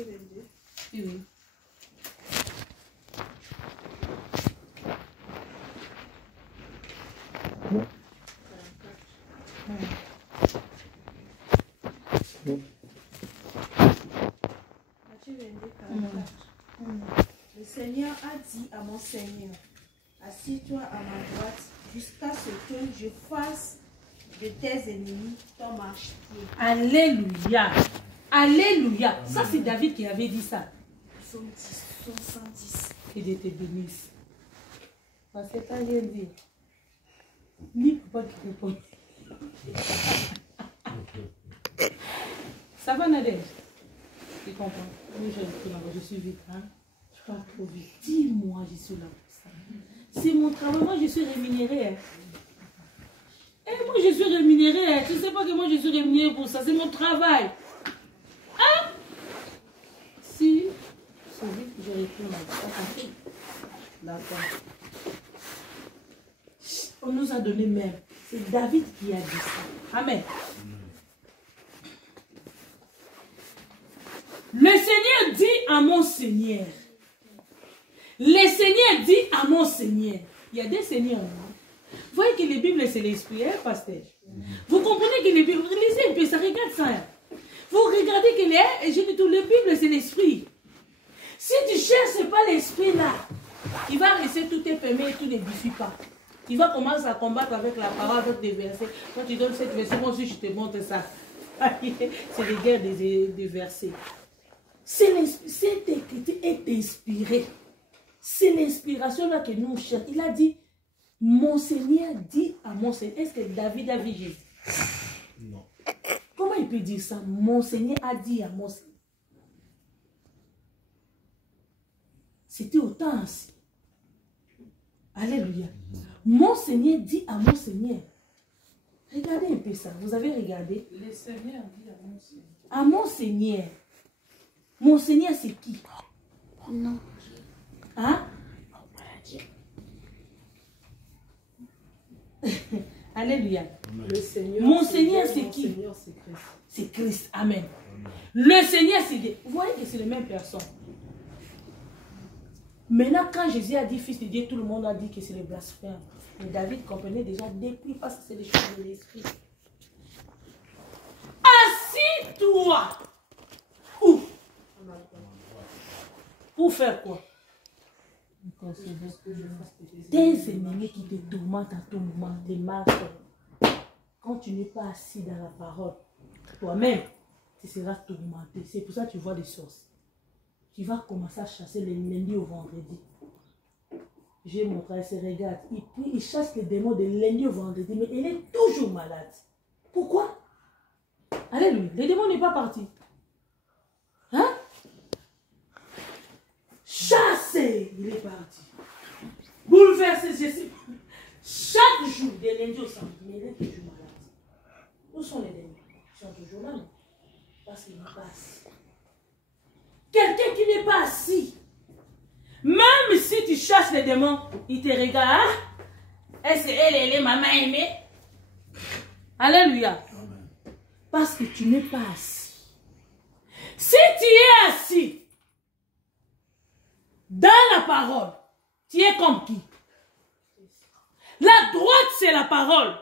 Matthieu 22. Oui, oui. Matthieu 22, 44. Le Seigneur a dit à mon Seigneur, assis-toi à ma droite jusqu'à ce que je fasse de tes ennemis ton marchepied. Alléluia. Alléluia. Ça, c'est David qui avait dit ça. Psaume 10, psaume 110. Que Dieu te bénisse. Parce que t'as rien dit. Ni pourquoi tu réponds. Ça va, Nadège? Tu comprends? Oui, je suis vite. Hein? Je parle trop vite. Dis-moi, je suis là pour ça. C'est mon travail. Moi, je suis rémunérée. Hein? Et moi, je suis rémunérée. Hein? Tu sais pas que moi, je suis rémunérée pour ça. C'est mon travail. Hein? Si. C'est vite que je réponds là. D'accord. On nous a donné même. C'est David qui a dit ça. Amen. Le Seigneur dit à mon Seigneur. Le Seigneur dit à mon Seigneur. Il y a des seigneurs. Vous voyez que les Bibles, c'est l'esprit, hein, pasteur? Vous comprenez que les Bibles, lisez un peu, ça regarde ça. Hein? Vous regardez que les, je dis tout, les Bibles, c'est l'esprit. Si tu cherches pas l'esprit là, il va rester tout est permis et tout n'édifie pas. Il va commencer à combattre avec la parole, avec des versets. Quand tu donnes cette verset, moi aussi je te montre ça. C'est les guerres des versets. Cette écriture est inspirée. C'est l'inspiration là que nous cherchons. Il a dit, mon Seigneur dit à mon Seigneur. Est-ce que David a vu Jésus? Non. Comment il peut dire ça? Mon Seigneur a dit à mon Seigneur. C'était autant ainsi. Alléluia. Mon Seigneur dit à mon Seigneur. Regardez un peu ça. Vous avez regardé? Le Seigneur dit à mon Seigneur. À mon Seigneur. Mon Seigneur, c'est qui? Non. Hein? Alléluia. Le Seigneur, Mon Seigneur, c'est qui? Seigneur, c'est Christ. C'est Christ. Amen. Le Seigneur, c'est Dieu. Vous voyez que c'est les mêmes personnes. Maintenant, quand Jésus a dit fils de Dieu, tout le monde a dit que c'est le blasphème. Mais David comprenait déjà depuis parce que c'est des choses de l'esprit. Assis-toi. Où? Pour faire quoi? Tes ennemis qui te tourmentent à tout moment, tes marches. Quand tu n'es pas assis dans la parole, toi-même, tu seras tourmenté. C'est pour ça que tu vois des sources. Tu vas commencer à chasser les lundis au vendredi. J'ai mon frère, il regarde. Il chasse les démons de lundi au vendredi, mais il est toujours malade. Pourquoi? Alléluia. Le démon n'est pas parti. Hein? Chassé, il est parti. Bouleversé, je sais. Chaque jour, des lundis au samedi, mais il est toujours malade. Où sont les démons? Ils sont toujours là, non? Parce qu'il n'est pas assis. Quelqu'un qui n'est pas assis, même si tu chasses les démons, il te regarde. Est-ce qu'elle est maman aimée? Alléluia. Amen. Parce que tu n'es pas assis. Si tu es assis dans la parole, tu es comme qui? La droite, c'est la parole.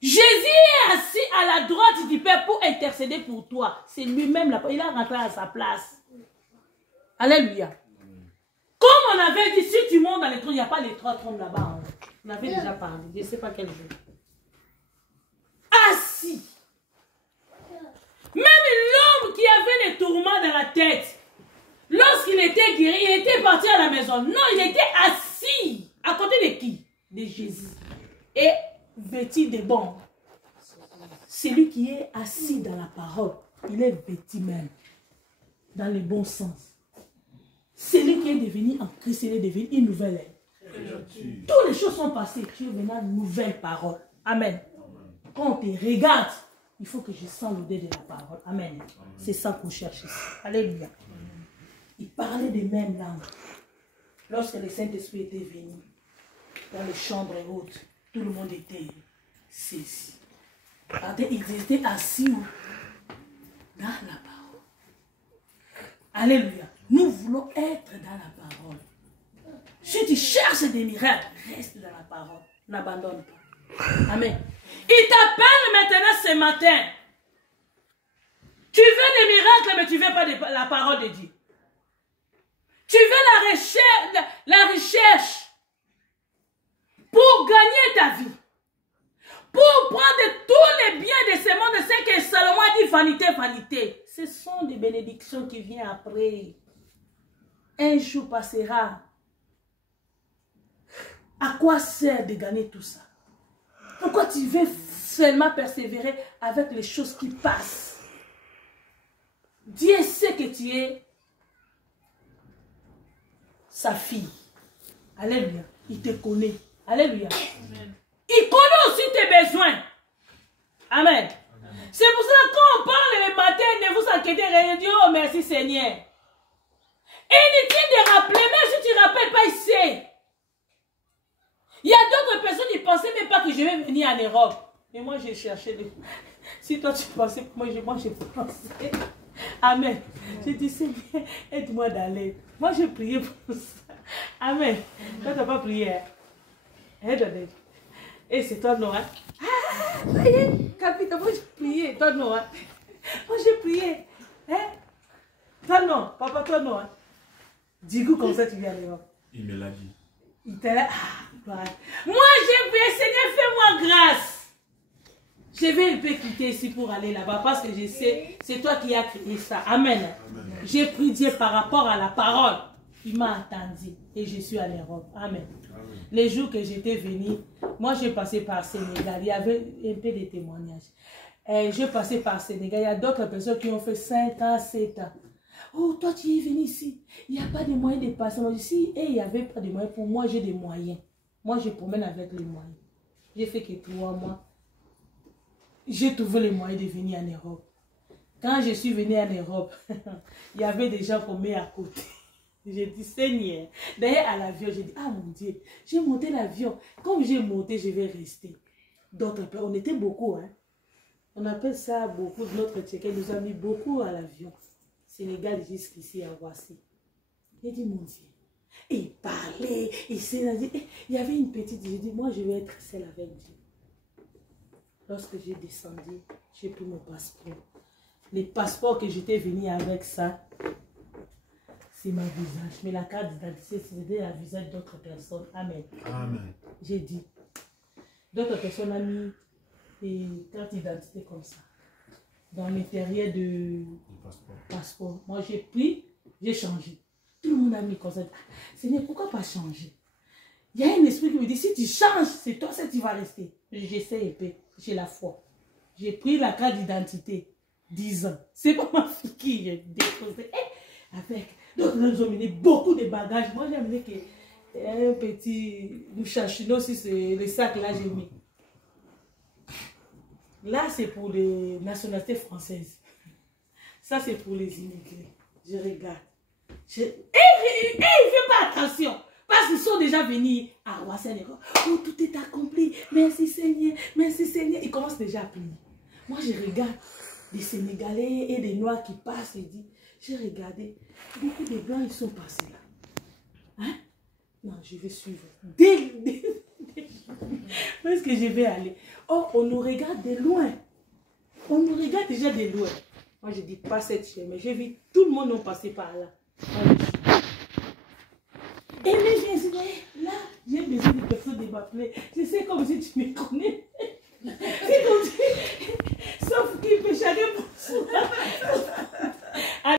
Jésus est assis à la droite du Père pour intercéder pour toi. C'est lui-même, il a rentré à sa place. Alléluia. Comme on avait dit, si tu montes dans les trônes, il n'y a pas les trois trônes là-bas. Hein. On avait déjà parlé, je ne sais pas quel jour. Assis. Même l'homme qui avait les tourments dans la tête, lorsqu'il était guéri, il était parti à la maison. Non, il était assis. À côté de qui? De Jésus. Et vêtu de bon. Celui qui est assis dans la parole, il est vêtu même. Dans le bon sens. Celui qui est devenu en Christ, il est devenu une nouvelle ère. Toutes les choses sont passées. Tu es maintenant une nouvelle parole. Amen. Quand on te regarde, il faut que je sente l'odeur de la parole. Amen. C'est ça qu'on cherche ici. Alléluia. Il parlait des mêmes langues. Lorsque le Saint-Esprit était venu dans les chambres hautes, tout le monde était saisi. Ils étaient assis dans la parole. Alléluia. Nous voulons être dans la parole. Si tu cherches des miracles, reste dans la parole. N'abandonne pas. Amen. Il t'appelle maintenant ce matin. Tu veux des miracles, mais tu ne veux pas de la parole de Dieu. Tu veux la recherche pour gagner ta vie. Pour prendre tous les biens de ce monde, c'est que Salomon a dit vanité, vanité. Ce sont des bénédictions qui viennent après. Un jour passera. À quoi sert de gagner tout ça? Pourquoi tu veux seulement persévérer avec les choses qui passent? Dieu sait que tu es sa fille. Alléluia. Il te connaît. Alléluia. Amen. Il connaît aussi tes besoins. Amen. C'est pour ça que quand on parle le matin, ne vous inquiétez rien. Dieu, oh merci Seigneur. Inutile de rappeler, même si tu ne rappelles pas, il sait. Il y a d'autres personnes qui ne pensaient même pas que je vais venir en Europe. Et moi, j'ai cherché. Si toi, tu pensais que moi, j'ai pensé. Amen. Je dis, Seigneur, aide-moi d'aller. Moi, j'ai prié pour ça. Amen. Toi, tu n'as pas prié. Aide-moi. Et c'est toi, Noah. Ah, voyez, capitaine, moi, j'ai prié. Toi, Noah. Moi, j'ai prié. Hein? Toi, non. Papa, toi, Noah. Du coup, comme ça, tu viens en Europe. Il me l'a dit. Il t'a là. Ah, moi, j'ai prié, Seigneur, fais-moi grâce. Je vais un peu quitter ici pour aller là-bas parce que je sais, c'est toi qui as créé ça. Amen. Amen. J'ai prié Dieu par rapport à la parole. Il m'a entendu et je suis en Europe. Amen. Amen. Les jours que j'étais venu, moi j'ai passé par Sénégal. Il y avait un peu de témoignages. J'ai passé par Sénégal. Il y a d'autres personnes qui ont fait 5 ans, 7 ans. Oh, toi tu es venu ici. Il n'y a pas de moyens de passer. Moi, ici, il n'y avait pas de moyens. Pour moi, j'ai des moyens. Moi, je promène avec les moyens. J'ai fait que 3 mois. J'ai trouvé les moyens de venir en Europe. Quand je suis venue en Europe, il y avait des gens comme à côté. J'ai dit, Seigneur, d'ailleurs à l'avion, j'ai dit, ah mon Dieu, j'ai monté l'avion. Comme j'ai monté, je vais rester. D'autres, on était beaucoup. Hein? On appelle ça beaucoup. Notre Tchéquien nous a mis beaucoup à l'avion. Sénégal jusqu'ici à Roissy. J'ai dit, mon Dieu. Et il parlait. Il y avait une petite, j'ai dit, moi je vais être seule avec Dieu. Lorsque j'ai descendu, j'ai pris mon passeport. Les passeports que j'étais venu avec ça, c'est ma visage. Mais la carte d'identité, c'était la visage d'autres personnes. Amen. Amen. J'ai dit. D'autres personnes ont mis des cartes d'identité comme ça. Dans l'intérieur de passeport. Moi, j'ai pris, j'ai changé. Tout le monde a mis comme ça. Seigneur, pourquoi pas changer? Il y a un esprit qui me dit, si tu changes, c'est toi, ça tu vas rester. J'essaie épais. J'ai la foi. J'ai pris la carte d'identité. 10 ans. C'est pas ma fille qui j'ai déposé. Avec. D'autres nous ont mené beaucoup de bagages. Moi, j'ai amené un petit mouchachino aussi, c'est le sac là, j'ai mis. Là, c'est pour les nationalités françaises. Ça, c'est pour les immigrés. Je regarde. Et il ne fait pas attention. Parce qu'ils sont déjà venus à Roissy. Oh, tout est accompli. Merci Seigneur. Merci Seigneur. Ils commencent déjà à prier. Moi, je regarde des Sénégalais et des Noirs qui passent et disent, j'ai regardé, beaucoup de Blancs, ils sont passés là. Hein? Non, je vais suivre. Où est-ce que je vais aller? Oh, on nous regarde de loin. On nous regarde déjà de loin. Moi, je dis pas cette chemin. Mais j'ai vu tout le monde passer par là. Et mais j'ai dit, là, j'ai besoin de personne de m'appeler. Je sais comme si tu me connais.